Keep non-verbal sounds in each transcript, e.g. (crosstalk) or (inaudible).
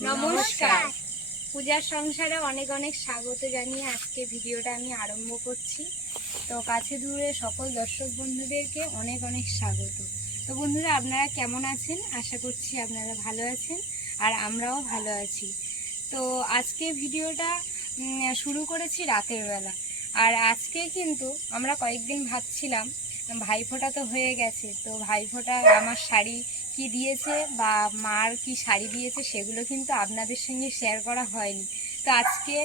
নমস্কার। পূজার সংসারে অনেক অনেক স্বাগত জানিয়ে আজকে ভিডিওটা আমি আরম্ভ করছি। তো কাছে দূরে সকল দর্শক বন্ধুদেরকে অনেক অনেক স্বাগত। তো বন্ধুরা, আপনারা কেমন আছেন? আশা করছি আপনারা ভালো আছেন আর আমরাও ভালো আছি। তো আজকে ভিডিওটা শুরু করেছি রাতের বেলা। আর আজকে কিন্তু আমরা কয়েকদিন ভাবছিলাম, ভাইফোঁটা তো হয়ে গেছে, তো ভাইফোঁটা, আমার শাড়ি কি দিয়েছে বা মার কি শাড়ি দিয়েছে সেগুলো কিন্তু আপনাদের সঙ্গে শেয়ার করা হয়নি। তো আজকে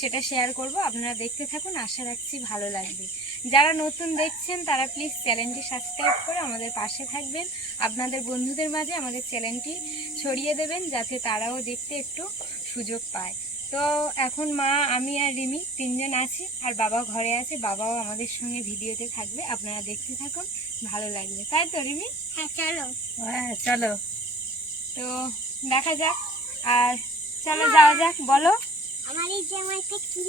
সেটা শেয়ার করব। আপনারা দেখতে থাকুন, আশা রাখছি ভালো লাগবে। যারা নতুন দেখছেন, তারা প্লিজ চ্যানেলটি সাবস্ক্রাইব করে আমাদের পাশে থাকবেন। আপনাদের বন্ধুদের মাঝে আমাদের চ্যানেলটি ছড়িয়ে দেবেন, যাতে তারাও দেখতে একটু সুযোগ পায়। তো এখন মা আমি আর রিমি তিনজন আছি আর বাবা ঘরে আছে। বাবাও আমাদের সঙ্গে ভিডিওতে থাকবে আপনারা দেখতে থাকুন ভালো লাগবে। তাই তো রিমি? হ্যাঁ চলো। হ্যাঁ চলো। তো দেখা যাক আর চলো যাওয়া যাক বলো। আমার এই জামাইটা কি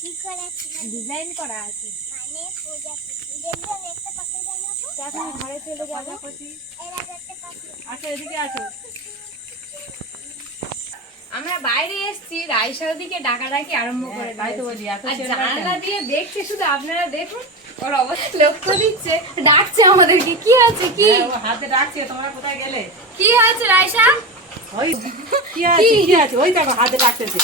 কি করা ডিজাইন করা আছে। মানে পূজা একটা পাখি এখন ঘরে চলে যাব আচ্ছা এদিকে আসো। আমরা বাইরে এসেছি রাইসার দিকে ডাকাডাকি আরম্ভ করে তাই তো। বলি, জানালা দিয়ে দেখছে শুধু আপনারা দেখুন ওর অবস্থা লক্ষ্য দিচ্ছে ডাকছে আমাদেরকে কি আছে কি? হ্যাঁ, হাতে ডাকছে তোমরা কোথায় গেলে? কি আছে রাইসা ওই কি আছে কি আছে? ওই দেখো হাতে ডাকতেছে।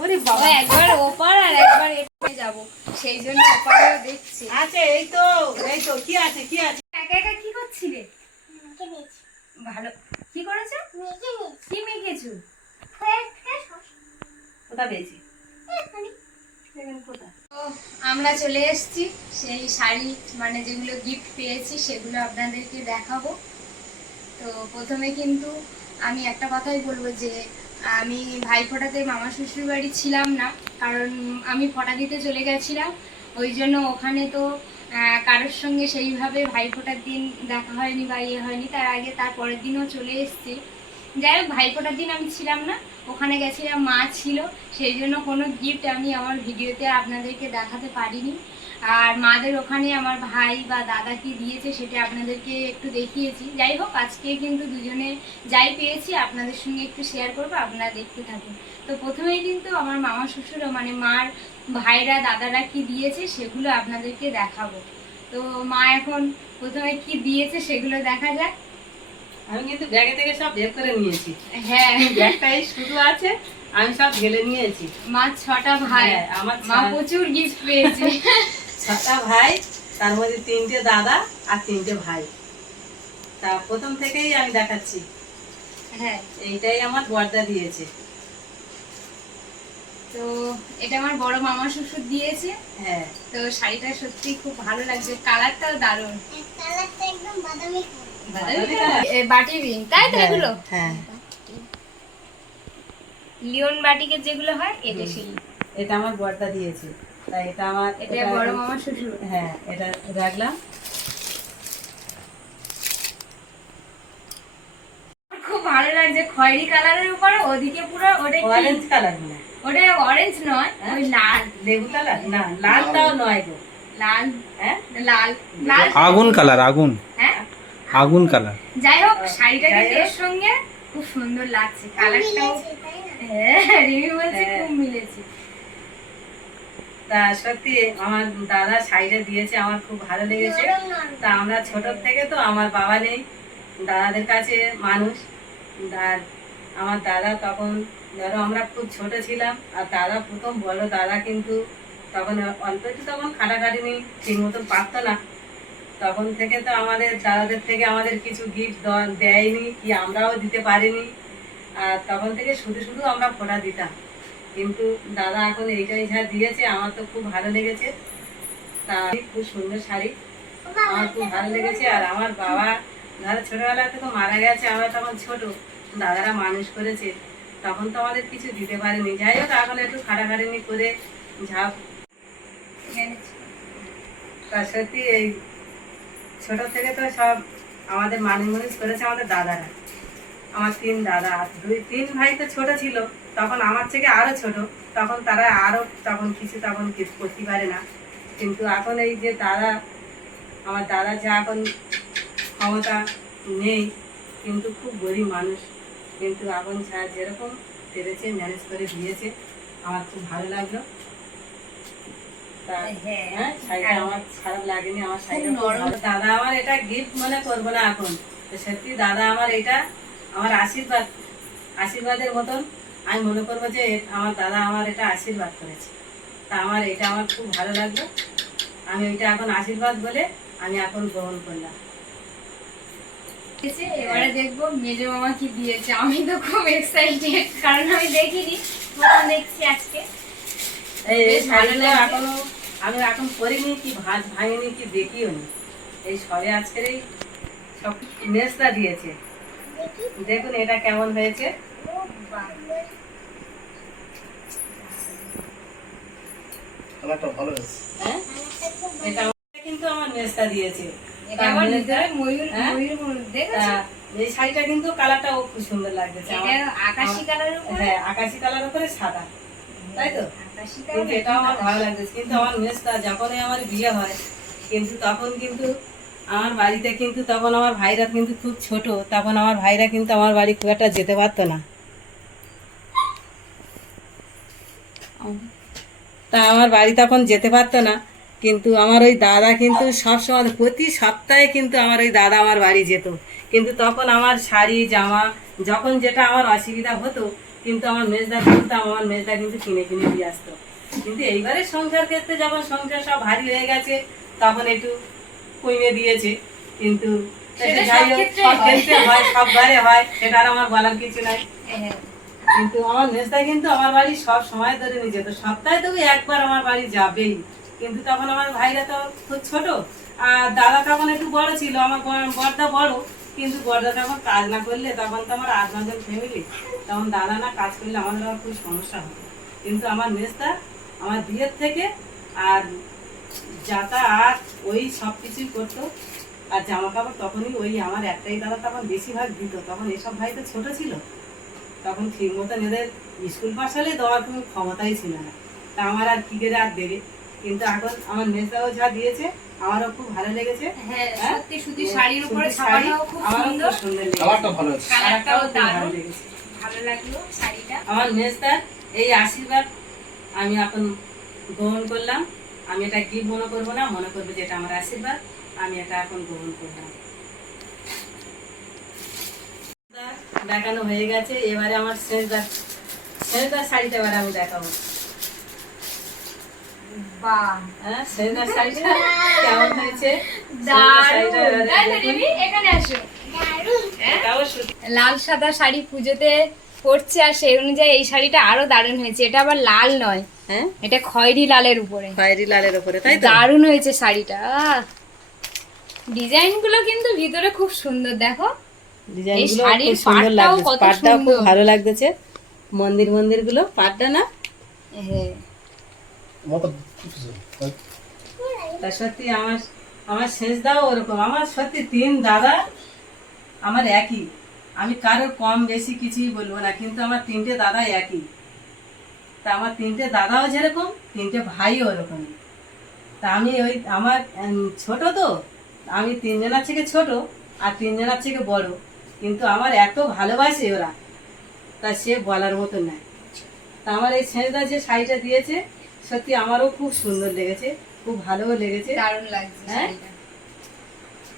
ওরে ও বাবা একবার ওপার আর একবার এখানে যাব সেই জন্য ওপারেও দেখছি। আছে এই তো এই তো কি আছে কি আছে? একা একা কি করছিলে? ভালো কি করেছ? কি মেখেছো? আমরা চলে এসেছি। সেই শাড়ি মানে যেগুলো গিফট পেয়েছি, সেগুলো আপনাদেরকে দেখাবো। তো প্রথমে কিন্তু আমি একটা কথাই বলব যে, আমি ভাই ফোটাতে মামা শ্বশুর বাড়ি ছিলাম না, কারণ আমি ফোটা দিতে চলে গেছিলাম। ওই জন্য ওখানে তো কারোর সঙ্গে সেইভাবে ভাই ফোটার দিন দেখা হয়নি বা ইয়ে হয়নি, তার আগে তার পরের দিনও চলে এসেছি। যাই হোক ভাই ফোটার দিন আমি ছিলাম না, ওখানে গেছিলাম, মা ছিল, সেই জন্য কোনো গিফট আমি আমার ভিডিওতে আপনাদেরকে দেখাতে পারিনি। আর মাদের ওখানে আমার ভাই বা দাদা কি দিয়েছে সেটা আপনাদেরকে একটু দেখিয়েছি। যাই হোক, আজকে কিন্তু দুজনে যাই পেয়েছি, আপনাদের সঙ্গে একটু শেয়ার করব, আপনারা দেখতে থাকুন। তো প্রথমেই কিন্তু আমার মামা শ্বশুরও মানে মার ভাইরা, দাদারা কি দিয়েছে সেগুলো আপনাদেরকে দেখাবো। তো মা এখন প্রথমে কি দিয়েছে সেগুলো দেখা যাক। আমি কিন্তু ব্যাগে থেকে সব বের করে নিয়েছি। হ্যাঁ। ব্যাগটাই শুধু আছে আমি সব ঢেলে নিয়েছি। মা ছটা ভাই। হ্যাঁ, আমার মা প্রচুর গিফট পেয়েছে। (laughs) ছটা ভাই তার মধ্যে তিনটে দাদা আর তিনটে ভাই। তা প্রথম থেকেই আমি দেখাচ্ছি। হ্যাঁ। এইটাই আমার বর্দা দিয়েছে। তো এটা আমার বড় মামা শ্বশুর দিয়েছে। হ্যাঁ। তো শাড়িটা সত্যি খুব ভালো লাগছে। কালারটাও দারুণ। কালারটা একদম বাদামি বাটি রিং তাই তো হ্যাঁ, এগুলো? হ্যাঁ। লিওন বাটিকের যেগুলো হয় এটা সেই। এটা আমার বর্দা দিয়েছে। তাই এটা আমার এটা বড় মামা শ্বশুর। হ্যাঁ এটা রাখলাম। খুব ভালো লাগছে খয়েরি কালারের উপরে ওদিকে পুরো ওটা অরেঞ্জ কালার না ওটা অরেঞ্জ নয় ওই লাল। লেবু কালার? না লালটাও নয় গো। লাল। হ্যাঁ? লাল। লাল আগুন কালার আগুন। হ্যাঁ? আগুন কালার। যাই হোক শাড়িটা যাই কিন্তু এর সঙ্গে খুব সুন্দর লাগছে। কালারটাও হ্যাঁ রিমি বলছে হ্যাঁ। খুব মিলেছে। তা সত্যি আমার দাদা শাড়িটা দিয়েছে আমার খুব ভালো লেগেছে। তা আমরা ছোট থেকে তো আমার বাবা নেই দাদাদের কাছে মানুষ। আর আমার দাদা তখন ধরো আমরা খুব ছোট ছিলাম আর দাদা প্রথম বড় দাদা কিন্তু তখন অল্প একটু তখন খাটাখাটিনি ঠিক মতন পারতো না। তখন থেকে তো আমাদের দাদাদের থেকে আমাদের কিছু গিফট দেয়নি কি আমরাও দিতে পারিনি। আর তখন থেকে শুধু শুধু আমরা ফোটা দিতাম। কিন্তু দাদা এখন এইটাই যা দিয়েছে আমার তো খুব ভালো লেগেছে। তা খুব সুন্দর শাড়ি। আমার খুব ভালো লেগেছে। আর আমার বাবা ধরো ছোটবেলা থেকে মারা গেছে আমরা তখন ছোট দাদারা মানুষ করেছে। তখন তো আমাদের কিছু দিতে পারেনি। যাই হোক এখন একটু খাটাখাটানি করে ঝাপ। তা সত্যি এই ছোট থেকে তো সব আমাদের মানুষ করেছে আমাদের দাদারা। আমার তিন দাদা দুই, তিন ভাই তো ছোট ছিল। তখন আমার থেকে আরও ছোট। তখন তারা আরও তখন কিছু তখন কিছু করতে পারে না। কিন্তু এখন এই যে দাদা, আমার দাদা যে এখন ক্ষমতা নেই, কিন্তু খুব গরিব মানুষ। কিন্তু এখন ছাড় যেরকম পেরেছে ম্যানেজ করে দিয়েছে, আমার খুব ভালো লাগল তা হ্যাঁ, হ্যাঁ শাড়িটা একদম। আমার খারাপ লাগেনি আমার শাড়িটা খুব খুব নরম। ভালো। দাদা আমার এটা গিফট মনে করব না এখন। সত্যি দাদা আমার এটা আমার আশীর্বাদ আশীর্বাদের মতন। আমি মনে করব যে আমার দাদা আমার এটা আশীর্বাদ করেছে। তা আমার এটা আমার খুব ভালো লাগল। আমি ওইটা এখন আশীর্বাদ বলে আমি এখন গ্রহণ করলাম। এবারে দেখব মেজো মামা কি দিয়েছে। আমি তো খুব এক্সাইটেড কারণ আমি দেখিনি। দেখছি আজকে। এই শাড়িটা এখনও আমি এখন করিনি কি ভাজ ভাঙিনি কি দেখিও নি। এই সবে আজকের এই সব মেজটা দিয়েছে। দেখুন এটা কেমন হয়েছে। কালারটা হ্যাঁ? এটা কিন্তু আমার মেজটা দিয়েছে। এটা তার আবার মেজটা- ভিতরে ময়ূর হ্যাঁ? এই শাড়িটা কিন্তু কালারটাও খুব সুন্দর আমার- আকাশি উপরে? হ্যাঁ আকাশি কালার উপরে সাদা। তাই তো? কিন্তু এটা আমার ভালো লাগছে কিন্তু আমার মেজটা যখনই আমার বিয়ে হয়, কিন্তু তখন কিন্তু আমার বাড়িতে কিন্তু তখন আমার ভাইরা কিন্তু খুব ছোট, তখন আমার ভাইরা কিন্তু আমার বাড়ি খুব একটা যেতে পারতো না। তা আমার বাড়ি তখন যেতে পারতো না, কিন্তু আমার ওই দাদা কিন্তু সবসময় প্রতি সপ্তাহে কিন্তু আমার ওই দাদা আমার বাড়ি যেত। কিন্তু তখন আমার শাড়ি, জামা, যখন যেটা আমার অসুবিধা হতো কিন্তু আমার মেজদা বলতাম আমার মেজদা কিন্তু কিনে কিনে দিয়ে আসতো। কিন্তু এইবারে সংসার ক্ষেত্রে যখন সংসার সব ভারী হয়ে গেছে তখন একটু কমে দিয়েছে। কিন্তু সব হয়। ক্ষেত্রে হয় সব ঘরে হয় সেটা আর আমার বলার কিছু নাই। হ্যাঁ। কিন্তু আমার মেজদা কিন্তু আমার বাড়ি সব সময় ধরে নিয়ে যেত। সপ্তাহে তবু একবার আমার বাড়ি যাবেই। কিন্তু তখন আমার ভাইরা তো খুব ছোট আর দাদা তখন একটু বড় ছিল আমার বড়দা বড়। কিন্তু বড়দা তখন কাজ না করলে, তখন তো আমার আট নজন ফ্যামিলি তখন দাদা না কাজ করলে আমাদের আবার খুব সমস্যা হতো কিন্তু আমার মেজদা আমার বিয়ের থেকে আর যাতায়াত ওই সব কিছুই করতো, আর জামা কাপড় তখনই ওই আমার একটাই দাদা তখন বেশিরভাগ দিত। তখন এসব ভাই তো ছোটো ছিল। তখন ঠিক মতন এদের স্কুল পাঠালে দেওয়ার কোনো ক্ষমতাই ছিল না। তা আমার আর কি করে আর দেবে? কিন্তু এখন আমার মেজদাও যা দিয়েছে আমারও খুব ভালো লেগেছে। হ্যাঁ হ্যাঁ? সত্যি শুধু শাড়ির উপরে ছাপাটাও খুব আমারও সুন্দর খুব সুন্দর। লেগেছে। কালারটা ভালো কালারটাও ভালো দারুণ। লেগেছে। ভালো লাগল শাড়িটা। আমার মেজদার এই আশীর্বাদ আমি এখন গ্রহণ করলাম। আমি এটা কি মনে করব না মনে করব যে এটা আমার আশীর্বাদ। আমি এটা এখন গ্রহণ করলাম। দেখানো হয়ে গেছে এবারে আমার শেষদার শেষদার শাড়িটা এবারে আমি দেখাবো। বাহ হ্যাঁ শাড়িটা (laughs) কেমন হয়েছে? এখানে আসো। হ্যাঁ? লাল সাদা শাড়ি পুজোতে পরছে আর সেই অনুযায়ী এই শাড়িটা আরও দারুণ হয়েছে। এটা আবার লাল নয় হ্যাঁ? এটা খয়েরি লালের উপরে। খয়েরি লালের উপরে তাই দারুণ হয়েছে শাড়িটা ডিজাইনগুলো কিন্তু ভিতরে খুব সুন্দর দেখো। শাড়ির খুব সুন্দর লাগছে পাটটাও খুব ভালো লাগতেছে। মন্দির মন্দিরগুলো পাটটা না? হ্যাঁ। তা সত্যি আমার আমার শেষ দাও ওরকম। আমার সত্যি তিন দাদা আমার একই। আমি কারোর কম বেশি কিছুই বলব না, কিন্তু আমার তিনটে দাদা একই। তা আমার তিনটে দাদাও যেরকম, তিনটে ভাইও ওরকম। তা আমি ওই আমার ছোট তো, আমি তিনজনের থেকে ছোট আর তিনজনের থেকে বড়। কিন্তু আমার এত ভালোবাসে ওরা। তা সে বলার মতো নাই তা আমার এই ছেলেটা যে শাড়িটা দিয়েছে সত্যি আমারও খুব সুন্দর লেগেছে খুব ভালোও লেগেছে। দারুণ লাগছে হ্যাঁ?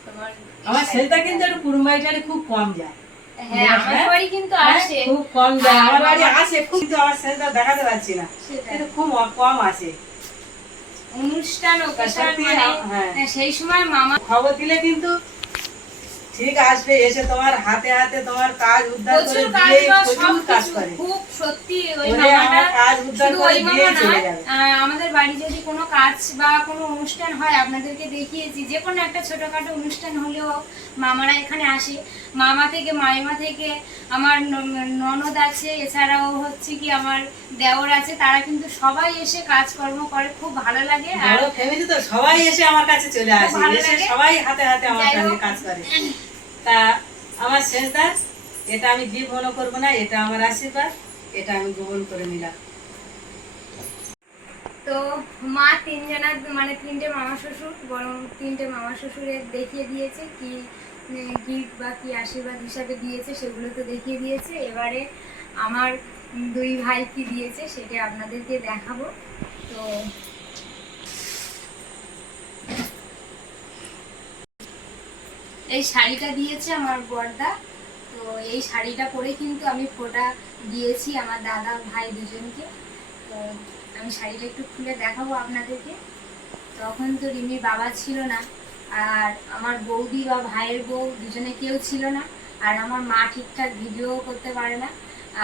তোমার আমার ছেলেটা কিন্তু একটু কুরুমাইটারে খুব কম যায়। হ্যাঁ আমার? বাড়ি কিন্তু আসে। খুব কম যায়। আমার বাড়ি আসে খুব কিন্তু আমার ছেলেটা দেখাতে পারছি না। কিন্তু খুব কম আসে। অনুষ্ঠান ওকেশন মানে সেই সময় মামা খবর দিলে কিন্তু ঠিক আসবে এসে তোমার হাতে হাতে তোমার কাজ উদ্ধার করে দিয়ে প্রচুর কাজ করে খুব সত্যি ওই মামাটা কাজ উদ্ধার করে দিয়ে চলে যাবে। আমাদের বাড়ি যদি কোনো কাজ বা কোনো অনুষ্ঠান হয় আপনাদেরকে দেখিয়েছি যে কোনো একটা ছোটখাটো অনুষ্ঠান হলেও মামারা এখানে আসে মামা থেকে মাইমা থেকে আমার ননদ আছে এছাড়াও হচ্ছে কি আমার দেওর আছে তারা কিন্তু সবাই এসে কাজকর্ম করে খুব ভালো লাগে আর ফ্যামিলি তো সবাই এসে আমার কাছে চলে আসে। সবাই হাতে হাতে আমার হোক। কাজ করে তা আমার শেষ দাস এটা আমি জীব মনে করব না, এটা আমার আশীর্বাদ, এটা আমি গ্রহণ করে নিলাম। তো মা তিনজনা মানে তিনটে মামা শ্বশুর, বরং তিনটে মামা শ্বশুরের দেখিয়ে দিয়েছে কি গিফট বা কি আশীর্বাদ হিসাবে দিয়েছে সেগুলো তো দেখিয়ে দিয়েছে। এবারে আমার দুই ভাই কি দিয়েছে সেটা আপনাদেরকে দেখাবো। তো এই শাড়িটা দিয়েছে আমার বর্দা। তো এই শাড়িটা পরে কিন্তু আমি ফোটা দিয়েছি আমার দাদা ভাই দুজনকে। তো আমি শাড়িটা একটু খুলে দেখাবো আপনাদেরকে। তখন তো রিমির বাবা ছিল না, আর আমার বৌদি বা ভাইয়ের বউ দুজনে কেউ ছিল না, আর আমার মা ঠিকঠাক ভিডিও করতে পারে না।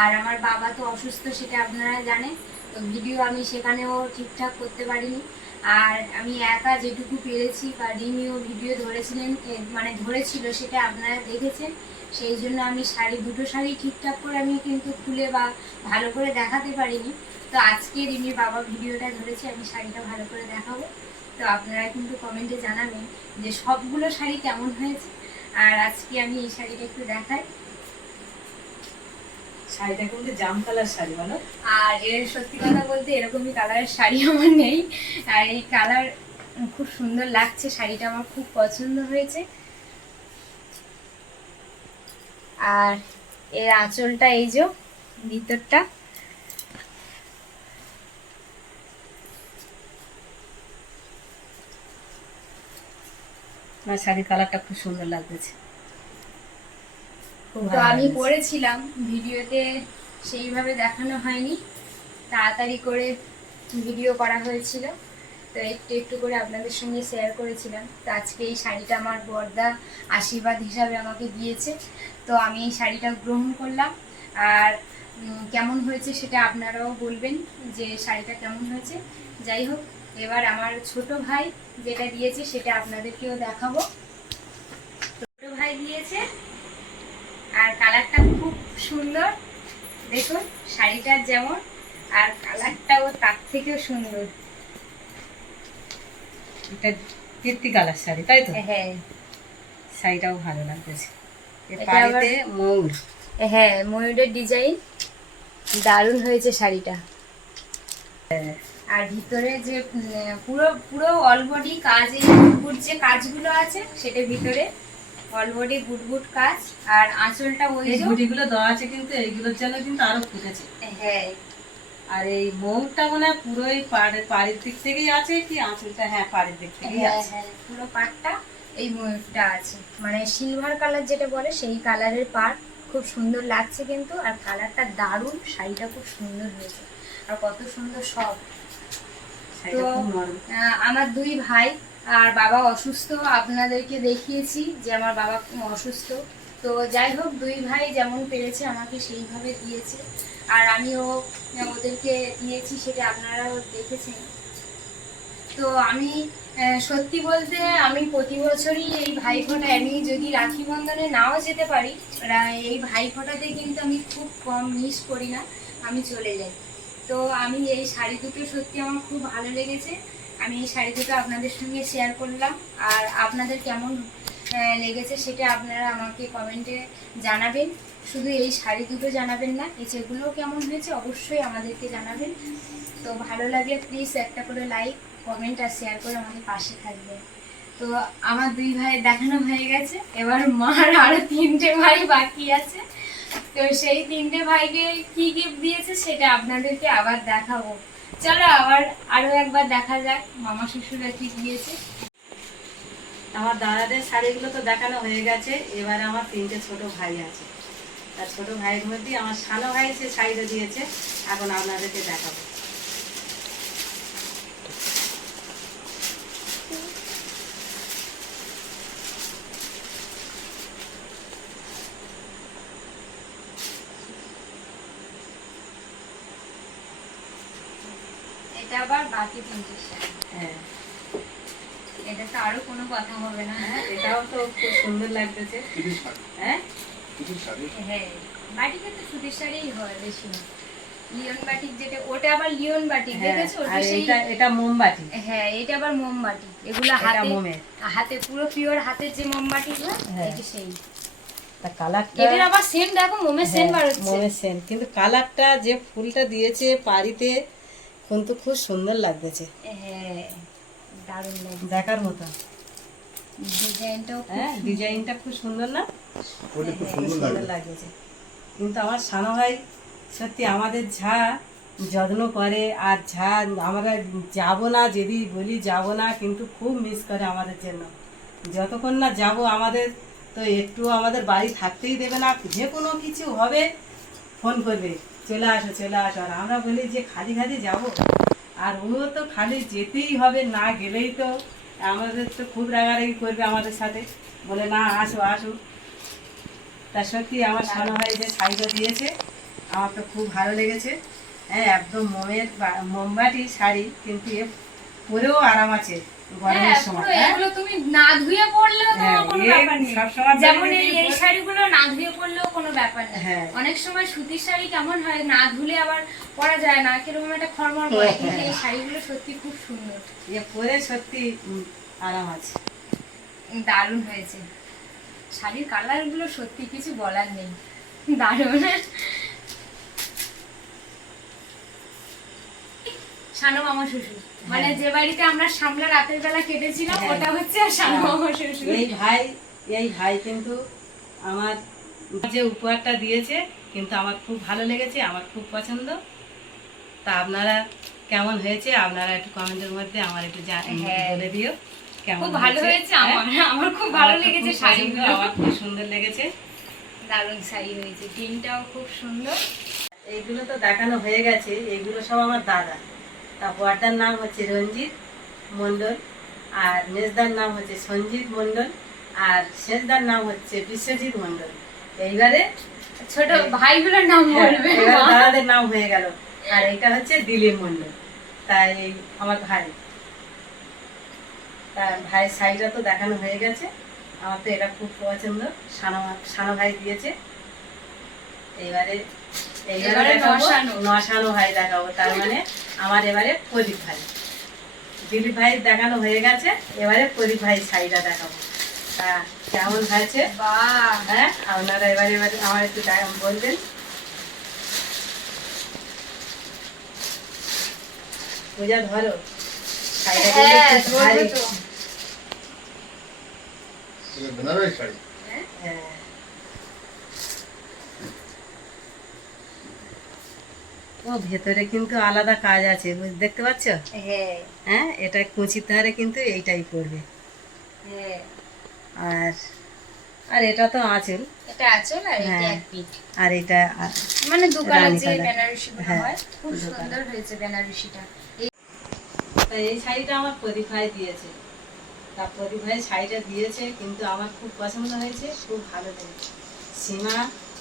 আর আমার বাবা তো অসুস্থ, সেটা আপনারা জানেন। তো ভিডিও আমি সেখানেও ঠিকঠাক করতে পারিনি। আর আমি একা যেটুকু পেরেছি বা রিমিও ভিডিও ধরেছিলেন মানে ধরেছিল সেটা আপনারা দেখেছেন, সেই জন্য আমি শাড়ি, দুটো শাড়ি ঠিকঠাক করে আমি কিন্তু খুলে বা ভালো করে দেখাতে পারিনি। তো আজকে রিমির বাবা ভিডিওটা ধরেছে, আমি শাড়িটা ভালো করে দেখাবো। তো আপনারা কিন্তু কমেন্টে জানাবেন যে সবগুলো শাড়ি কেমন হয়েছে। আর আজকে আমি এই শাড়িটা একটু দেখাই। শাড়িটা কিন্তু জাম কালার শাড়ি বলো। আর এর সত্যি কথা বলতে এরকমই কালারের শাড়ি আমার নেই। আর এই কালার খুব সুন্দর লাগছে শাড়িটা আমার খুব পছন্দ হয়েছে। আর এর আঁচলটা এই যে ভিতরটা। না শাড়ির কালারটা খুব সুন্দর লাগতেছে তো আমি লাগছে। পরেছিলাম ভিডিওতে সেইভাবে দেখানো হয়নি। তাড়াতাড়ি করে ভিডিও করা হয়েছিল। তো একটু একটু করে আপনাদের সঙ্গে শেয়ার করেছিলাম। তো আজকে এই শাড়িটা আমার বর্দা আশীর্বাদ হিসাবে আমাকে দিয়েছে। তো আমি এই শাড়িটা গ্রহণ করলাম। আর কেমন হয়েছে সেটা আপনারাও বলবেন যে শাড়িটা কেমন হয়েছে। যাই হোক এবার আমার ছোট ভাই যেটা দিয়েছে সেটা আপনাদেরকেও দেখাবো। ছোট ভাই দিয়েছে আর কালারটা খুব সুন্দর। দেখুন শাড়িটার যেমন আর কালারটাও তার থেকেও সুন্দর। এটা কীর্তি কালার শাড়ি তাই তো? হ্যাঁ। শাড়িটাও ভালো লাগতেছে। পাড়িতে ময়ূর। হ্যাঁ ময়ূরের ডিজাইন দারুণ হয়েছে শাড়িটা। আর ভিতরে যে পুরো পুরো অল বডি কাজ এই যে কাজগুলো আছে সেটা ভিতরে অল বডি বুটবুট কাজ আর আঁচলটা ওই যে গুটিগুলো দেওয়া আছে কিন্তু এইগুলোর জন্য কিন্তু আরও ফুটেছে। হ্যাঁ। আর এই ময়ূরটা মনে হয় পুরোই পাড়ের পাড়ের দিক থেকেই আছে কি আঁচলটা? হ্যাঁ পাড়ের দিক থেকেই হ্যাঁ আছে। হ্যাঁ পুরো পাটটা এই ময়ূরটা আছে। মানে সিলভার কালার যেটা বলে সেই কালারের পাট খুব সুন্দর লাগছে কিন্তু আর কালারটা দারুণ শাড়িটা খুব সুন্দর হয়েছে। আর কত সুন্দর সব। তো- আমার দুই ভাই আর বাবা অসুস্থ, আপনাদেরকে দেখিয়েছি যে আমার বাবা অসুস্থ। তো যাই হোক, দুই ভাই যেমন পেরেছে আমাকে সেইভাবে দিয়েছে। আর আমিও ওদেরকে দিয়েছি, সেটা আপনারাও দেখেছেন। তো আমি সত্যি বলতে আমি প্রতি বছরই এই ভাইফোঁটা আমি যদি রাখি বন্ধনে নাও যেতে পারি এই ভাইফোঁটাতে কিন্তু আমি খুব কম মিস করি না, আমি চলে যাই। তো আমি এই শাড়ি দুটো সত্যি আমার খুব ভালো লেগেছে। আমি এই শাড়ি দুটো আপনাদের সঙ্গে শেয়ার করলাম। আর আপনাদের কেমন লেগেছে সেটা আপনারা আমাকে কমেন্টে জানাবেন। শুধু এই শাড়ি দুটো জানাবেন না, এই যেগুলো কেমন হয়েছে অবশ্যই আমাদেরকে জানাবেন। তো ভালো লাগলে প্লিজ একটা করে লাইক কমেন্ট আর শেয়ার করে আমাদের পাশে থাকবেন। তো আমার দুই ভাই দেখানো হয়ে গেছে, এবার মার আরও তিনটে ভাই বাকি আছে। তো সেই তিনটে ভাইকে কি গিফট দিয়েছে সেটা আপনাদেরকে আবার দেখাবো। চলো আবার আরও একবার দেখা যাক, মামা শ্বশুরা কি দিয়েছে। আমার দাদাদের শাড়িগুলো তো দেখানো হয়ে গেছে, এবার আমার তিনটে ছোট ভাই আছে। তার ছোট ভাইয়ের মধ্যেই আমার সানো ভাই সে শাড়িটা দিয়েছে, এখন আপনাদেরকে দেখাবো এটা আবার বাকি হ্যাঁ। এটা তো আরও কোনো কথা হবে না। হ্যাঁ, এটাও তো খুব সুন্দর লাগতেছে। হ্যাঁ? হ্যাঁ বাটিকে তো সুতির শাড়িই হয় বেশি। না লিওন বাটিক যেটা ওটা আবার লিওন বাটিক হ্যাঁ, দেখেছ? ওটা সেই এটা এটা মোমবাতি। হ্যাঁ এটা আবার মোমবাটি এগুলো এটা হাতে হাতে পুরো পিওর হাতের যে মোমবাটিগুলো হ্যাঁ। এটা সেই। তা কালারটা এটার আবার সেম দেখো মোমের সেম বার হচ্ছে। মোমের সেন্ট কিন্তু কালারটা যে ফুলটা দিয়েছে পাড়িতে কিন্তু খুব সুন্দর লাগতেছে। হ্যাঁ দেখার মতো। হ্যাঁ ডিজাইনটা খুব সুন্দর না? খুব সুন্দর সুন্দর লাগে লাগছে। কিন্তু আমার সানো ভাই সত্যি আমাদের যা যত্ন করে আর যা আমরা যাব না যদি বলি যাব না কিন্তু খুব মিস করে আমাদের জন্য। যতক্ষণ না যাব আমাদের তো একটু আমাদের বাড়ি থাকতেই দেবে না যে কোনো কিছু হবে ফোন করবে। চলে আসো চলে আসো। আর আমরা বলি যে খালি খালি যাব। আর ও তো খালি যেতেই হবে, না গেলেই তো আমাদের তো খুব রাগারাগি করবে আমাদের সাথে। বলে, না, আসো আসো। তা সত্যি আমার সামনে ভাই যে শাড়িটা দিয়েছে, আমার তো খুব ভালো লেগেছে। হ্যাঁ একদম মোমের মোমবাটি শাড়ি, কিন্তু এ পরেও আরাম আছে গরমের হ্যাঁ, সময় হ্যাঁ? এগুলো তুমি না ধুয়ে পরলেও হ্যাঁ, তোমার কোনো ব্যাপার নেই। যেমন এই এই শাড়িগুলো না ধুয়ে পরলেও কোনো ব্যাপার নেই। অনেক সময় সুতির শাড়ি কেমন হয় না ধুলে আবার পরা যায় না কীরকম একটা খরমর হ্যাঁ, কিন্তু এই শাড়িগুলো সত্যি খুব সুন্দর। এ পরে সত্যি আরাম আছে। দারুণ হয়েছে। শাড়ির কালারগুলো সত্যি কিছু বলার নেই। দারুণ। শানু মামা শ্বশুর। মানে যে বাড়িতে আমরা সামলা রাতের বেলা কেটেছিলাম হ্যাঁ। ওটা হচ্ছে শানু মামা শ্বশুর। এই ভাই এই ভাই কিন্তু আমার যে উপহারটা দিয়েছে কিন্তু আমার খুব ভালো লেগেছে আমার খুব পছন্দ। তা আপনারা কেমন হয়েছে আপনারা একটু কমেন্টের মধ্যে আমার একটু হ্যাঁ। বলে দিও কেমন খুব ভালো হয়েছে হ্যাঁ? আমার আমার খুব ভালো লেগেছে শাড়িগুলো। আমার খুব সুন্দর লেগেছে। দারুণ শাড়ি হয়েছে টিনটাও খুব সুন্দর। এইগুলো তো দেখানো হয়ে গেছে এইগুলো সব আমার দাদা। তা বড়দার নাম হচ্ছে রঞ্জিত মণ্ডল আর মেজদার নাম হচ্ছে সঞ্জিত মণ্ডল আর শেষদার নাম হচ্ছে বিশ্বজিৎ মণ্ডল। এইবারে ছোট ভাইগুলোর নাম হ্যাঁ, বলবে। দাদাদের নাম হয়ে গেল। আর এটা হচ্ছে দিলীপ মণ্ডল তাই আমার ভাই। তার ভাইয়ের শাড়িটা তো দেখানো হয়ে গেছে। আমার তো এটা খুব পছন্দ। সানো সানো ভাই দিয়েছে। এইবারে এবারে নশানো। নশানো ভাই দেখাবো তার মানে আমার এবারে প্রদীপ ভাই। দিলীপ ভাই দেখানো হয়ে গেছে এবারে প্রদীপ ভাই শাড়িটা দেখাবো। তা কেমন হয়েছে? হ্যাঁ আপনারা এবারে এবারে আমার একটু বলবেন। পূজা ধরো। শাড়িটা হ্যাঁ বেনারসি শাড়ি। হ্যাঁ। ও ভেতরে কিন্তু আলাদা কাজ আছে দেখতে পাচ্ছ? হ্যাঁ। হ্যাঁ এটা কুচির ধারে কিন্তু এইটাই পড়বে। হ্যাঁ। আর আর এটা তো আঁচল। এটা আচল আর এটা হ্যাঁ। এক পিঠ। আর এটা মানে দু কালার রানী যে বেনারসি হ্যাঁ, হয় খুব সুন্দর হয়েছে বেনারসিটা। এই এই শাড়িটা আমার প্রদীপ ভাই দিয়েছে। তা প্রদীপ ভাই শাড়িটা দিয়েছে কিন্তু আমার খুব পছন্দ হয়েছে খুব ভালো লেগেছে। সীমা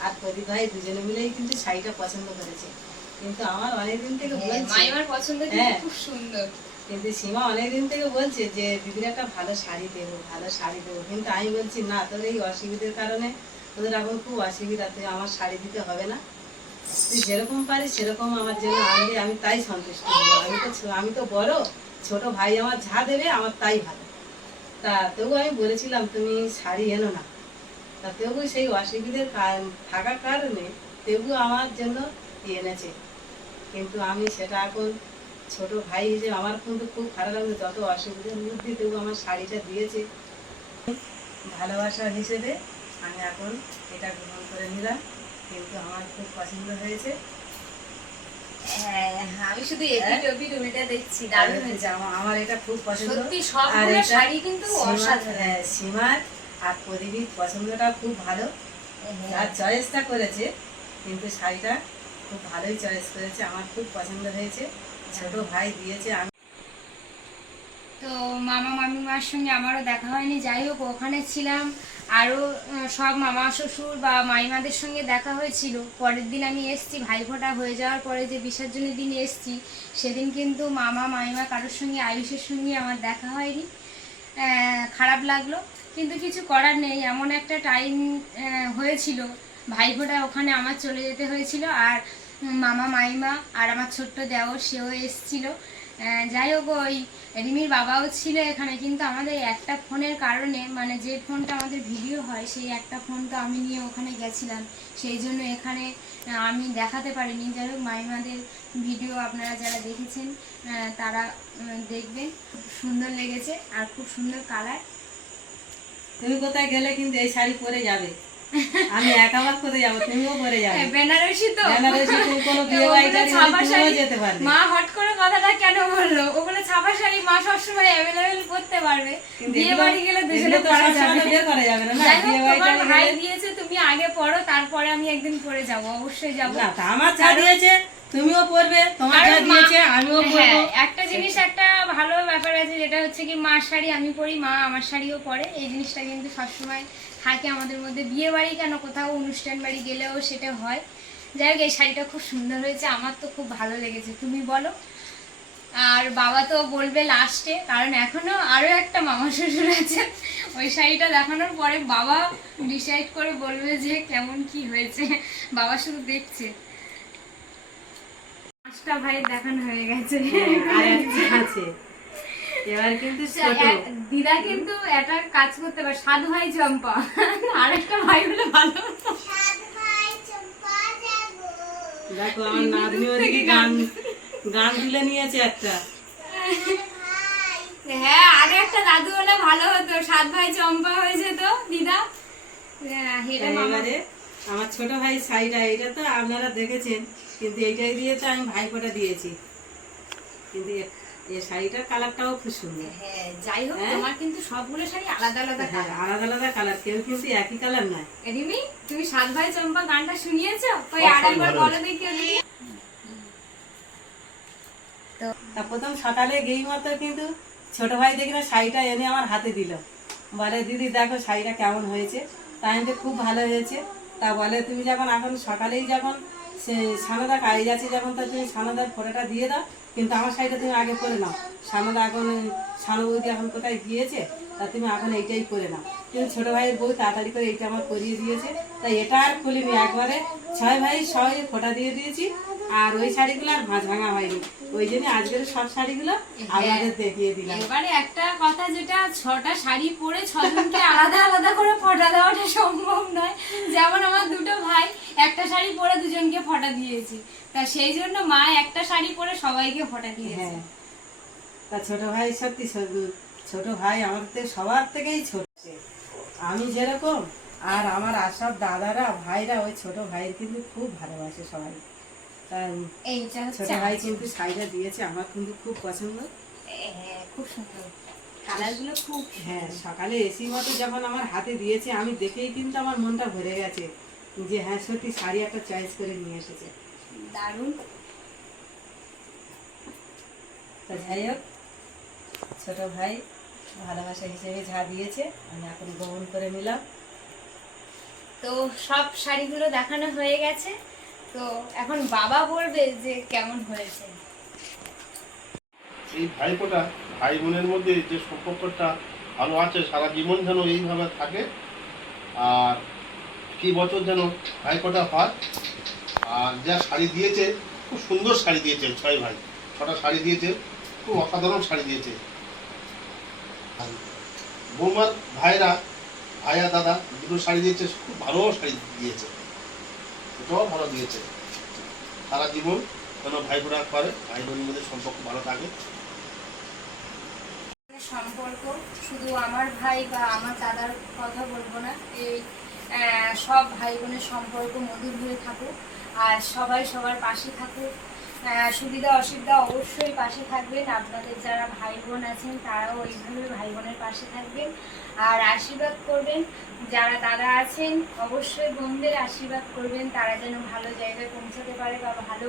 আর প্রদীপ ভাই দুজনে মিলেই কিন্তু শাড়িটা পছন্দ করেছে। কিন্তু আমার অনেকদিন থেকে হ্যাঁ, বলছে মাইমার পছন্দ হ্যাঁ। খুব সুন্দর। কিন্তু সীমা অনেকদিন থেকে বলছে যে দিদির একটা ভালো শাড়ি দেবো ভালো শাড়ি দেবো। কিন্তু আমি বলছি না তোর এই অসুবিধার কারণে তোদের এখন খুব অসুবিধা তুই আমার শাড়ি দিতে হবে না। তুই যেরকম পারিস সেরকম আমার জন্য আনলে আমি তাই সন্তুষ্ট হব। আমি তো আমি তো বড় ছোট ভাই আমার যা দেবে আমার তাই ভালো তা তবু আমি বলেছিলাম তুমি শাড়ি এনো না। তা তবু সেই অসুবিধার থাকার কারণে তবু আমার জন্য এনেছে। কিন্তু আমি সেটা এখন ছোট ভাই হিসেবে আমার কিন্তু খুব ভালো লাগছে যত অসুবিধার মধ্যে তবু আমার শাড়িটা দিয়েছে। ভালোবাসা হিসেবে আমি এখন এটা গ্রহণ করে নিলাম কিন্তু আমার খুব পছন্দ হয়েছে। হ্যাঁ আমি শুধু এপিট ওপিট উল্টা দেখছি দারুণ আমার এটা খুব পছন্দ। সত্যি আর সবগুলো শাড়ি কিন্তু অসাধারণ। হ্যাঁ, সীমার আর প্রদীপীর পছন্দটা খুব ভালো। চয়েসটা করেছে কিন্তু শাড়িটা খুব ভালোই চয়েস করেছে, আমার খুব পছন্দ হয়েছে। ছোট ভাই দিয়েছে, আমি তো মামা মামিমার সঙ্গে আমারও দেখা হয়নি, যাই হোক, ওখানে ছিলাম। আরও সব মামা শ্বশুর বা মাইমাদের সঙ্গে দেখা হয়েছিল। পরের দিন আমি এসছি, ভাইফোঁটা হয়ে যাওয়ার পরে যে বিসর্জনের দিন এসছি, সেদিন কিন্তু মামা মাইমা কারোর সঙ্গে, আয়ুষের সঙ্গে আমার দেখা হয়নি। খারাপ লাগল, কিন্তু কিছু করার নেই, এমন একটা টাইম হয়েছিল। ভাইফোঁটা ওখানে আমার চলে যেতে হয়েছিল, আর মামা মাইমা আর আমার ছোট্ট দেও সেও এসছিল। যাই হোক, ওই রিমির বাবাও ছিল এখানে, কিন্তু আমাদের একটা ফোনের কারণে মানে যে ফোনটা আমাদের ভিডিও হয়, সেই একটা ফোন তো আমি নিয়ে ওখানে গেছিলাম। সেই জন্য এখানে আমি দেখাতে পারিনি। যাই হোক, মাইমাদের ভিডিও আপনারা যারা দেখেছেন তারা দেখবেন। খুব সুন্দর লেগেছে আর খুব সুন্দর কালার তুমি কোথায় গেলে কিন্তু এই শাড়ি পরে যাবে। আমি একা বাদ যাব? তুমিও পরে যাবে। বেনারসি তো। বেনারসি তুমি কোনো বিয়ে বাড়ি তুমিও যেতে পারবে। মা হট করে কথাটা কেন বলল? ওগুলো ছাপা শাড়ি মা সবসময় অ্যাভেলেবেল করতে পারবে। বিয়ে বাড়ি গেলে দুজনে পরা যাবে। বের করা যাবে না? বিয়ে বাড়ি ভাই দিয়েছে তুমি আগে পড়ো তারপরে আমি একদিন পরে যাব অবশ্যই যাব। না, আমার যা দিয়েছে তুমিও পরবে তোমার যা দিয়েছে আমিও হ্যাঁ, পরবো একটা জিনিস একটা ভালো ব্যাপার আছে যেটা হচ্ছে কি মা শাড়ি আমি পরি মা আমার শাড়িও পরে এই জিনিসটা কিন্তু সবসময় থাকে আমাদের মধ্যে। বিয়ে বাড়ি কেন? কোথাও অনুষ্ঠান বাড়ি গেলেও সেটা হয়। যাই হোক, এই শাড়িটা খুব সুন্দর হয়েছে। আমার তো খুব ভালো লেগেছে। তুমি বলো। আর বাবা তো বলবে লাস্টে কারণ এখনও আরও একটা মামা শ্বশুর আছে। ওই শাড়িটা দেখানোর পরে বাবা ডিসাইড করে বলবে যে কেমন কি হয়েছে। বাবা শুধু দেখছে। পাঁচটা ভাই দেখানো হয়ে গেছে। আছে। এবার কিন্তু হ্যাঁ, দিদা কিন্তু একটা কাজ করতে পারে সাধু ভাই চম্পা। আরেকটা ভাই হলে ভালো হতো। সাত ভাই চম্পা যাব। দেখো আমার নাতনি ওদিকে গান গান তুলে নিয়েছে একটা। হ্যাঁ আরে একটা দাদু হলে ভালো হতো। সাত ভাই চম্পা হয়েছে তো দিদা। হ্যাঁ, এবারে আমার ছোট ভাই শাড়িটা এটা তো আপনারা দেখেছেন কিন্তু এইটাই দিয়ে তো আমি ভাইপোটা দিয়েছি। কিন্তু এই শাড়িটার কালারটাও খুব সুন্দর। হ্যাঁ যাই হোক হ্যাঁ? তোমার কিন্তু সবগুলো শাড়ি আলাদা আলাদা হ্যাঁ, কালার। আলাদা আলাদা কালার কেউ কিন্তু একই কালার রিমি তুমি সাত ভাই চম্পা গানটা শুনিয়েছো? ওই সব আরেকবার বলো দেখি ওদিকে। তা প্রথম সকালে গেই মতো কিন্তু ছোট ভাই দেখি না শাড়িটা এনে আমার হাতে দিল। বলে দিদি দেখো শাড়িটা কেমন হয়েছে। তাই খুব ভালো হয়েছে। তা বলে তুমি যখন এখন সকালেই যখন সে সানাদা কাজ আছে যখন তার তুমি সানাদার ফটোটা দিয়ে দাও, কিন্তু আমার শাড়িটা তুমি আগে করে নাও। সানাদা এখন, সানা বৌদি এখন কোথায় গিয়েছে, তা তুমি এখন এইটাই করে নাও। কিন্তু ছোট ভাইয়ের বউ তাড়াতাড়ি করে এইটা আমার করিয়ে দিয়েছে, তাই এটা আর খুলিনি। একবারে ছয় ভাই সবাই ফোটা দিয়ে দিয়েছি, আর ওই শাড়িগুলো আর ভাঁজ ভাঙা হয়নি। ওই জন্য আজকের সব শাড়িগুলো আপনাদের দেখিয়ে দিলাম। এবারে একটা কথা যেটা ছটা শাড়ি পরে ছজনকে আলাদা আলাদা করে ফটা দেওয়াটা সম্ভব নয়। যেমন আমার দুটো ভাই একটা শাড়ি পরে দুজনকে ফটা দিয়েছে। তা সেই জন্য মা একটা শাড়ি পরে সবাইকে ফটা দিয়েছে। হ্যাঁ। তা ছোট ভাই সত্যি ছোট ভাই আমার থেকে সবার থেকেই ছোট। আমি যেরকম আর আমার আসার দাদারা ভাইরা ওই ছোট ভাইয়ের কিন্তু খুব ভালোবাসে সবাই। তাই ছোট ভাই কিন্তু শাড়িটা দিয়েছে আমার কিন্তু খুব পছন্দ। হ্যাঁ, খুব সুন্দর। কালারগুলো খুব হ্যাঁ। সকালে এসি মতো যখন আমার হাতে দিয়েছে আমি দেখেই কিন্তু আমার মনটা ভরে গেছে যে হ্যাঁ সত্যি শাড়ি একটা চয়েস করে নিয়ে এসেছে। দারুণ। তা যাই হোক ছোট ভাই ভালোবাসা হিসেবে যা দিয়েছে আমি এখন গ্রহণ করে নিলাম। তো সব শাড়িগুলো দেখানো হয়ে গেছে। তো এখন বাবা বলবে যে কেমন হয়েছে। এই ভাইপোটা ভাই বোনের মধ্যে যে সম্পর্কটা ভালো আছে, সারা জীবন যেন এইভাবে থাকে, আর কি বছর যেন ভাইপোটা হয়, আর যা শাড়ি দিয়েছে, খুব সুন্দর শাড়ি দিয়েছে ছয় ভাই। ছটা শাড়ি দিয়েছে, খুব অসাধারণ শাড়ি দিয়েছে। বৌমার ভাইরা, ভাইয়া, দাদা, দুটো শাড়ি দিয়েছে, খুব ভালো শাড়ি দিয়েছে। এটাও ভালো দিয়েছে। সারা জীবন যেন ভাইপোরা করে ভাই বোনের মধ্যে সম্পর্ক ভালো থাকে। সম্পর্ক, শুধু আমার ভাই বা আমার দাদার কথা বলব না, এই সব ভাই বোনের সম্পর্ক মধুর হয়ে থাকুক, আর সবাই সবার পাশে থাকুক। সুবিধা, অসুবিধা অবশ্যই পাশে থাকবেন। আপনাদের যারা ভাই বোন আছেন, তারাও ওইভাবে ভাই বোনের পাশে থাকবেন। আর আশীর্বাদ করবেন। যারা দাদা আছেন, অবশ্যই বোনদের আশীর্বাদ করবেন। তারা যেন ভালো জায়গায় পৌঁছাতে পারে বা ভালো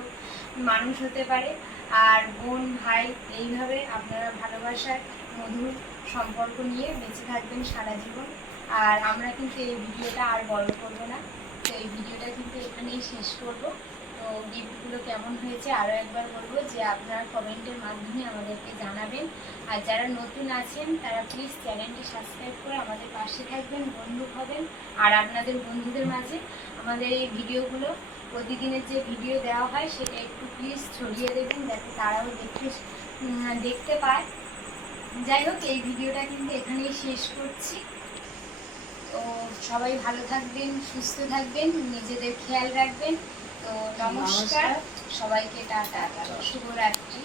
মানুষ হতে পারে। আর বোন, ভাই, এইভাবে আপনারা ভালোবাসার মধুর সম্পর্ক নিয়ে বেঁচে থাকবেন সারা জীবন। আর আমরা কিন্তু এই ভিডিওটা আর বড় করব না। তো এই ভিডিওটা কিন্তু এখানেই শেষ করব। তো গিফটগুলো কেমন হয়েছে আরও একবার বলব যে আপনারা কমেন্টের মাধ্যমে আমাদেরকে জানাবেন। আর যারা নতুন আছেন, তারা প্লিজ চ্যানেলটি সাবস্ক্রাইব করে আমাদের পাশে থাকবেন, বন্ধু হবেন। আর আপনাদের বন্ধুদের মাঝে আমাদের এই ভিডিওগুলো, প্রতিদিনের যে ভিডিও দেওয়া হয়, সেটা একটু প্লিজ ছড়িয়ে দেবেন যাতে তারাও দেখতে দেখতে পায়। যাই হোক, এই ভিডিওটা কিন্তু এখানেই শেষ করছি। তো সবাই ভালো থাকবেন, সুস্থ থাকবেন, নিজেদের খেয়াল রাখবেন। তো নমস্কার। সবাইকে টাটা শুভরাত্রি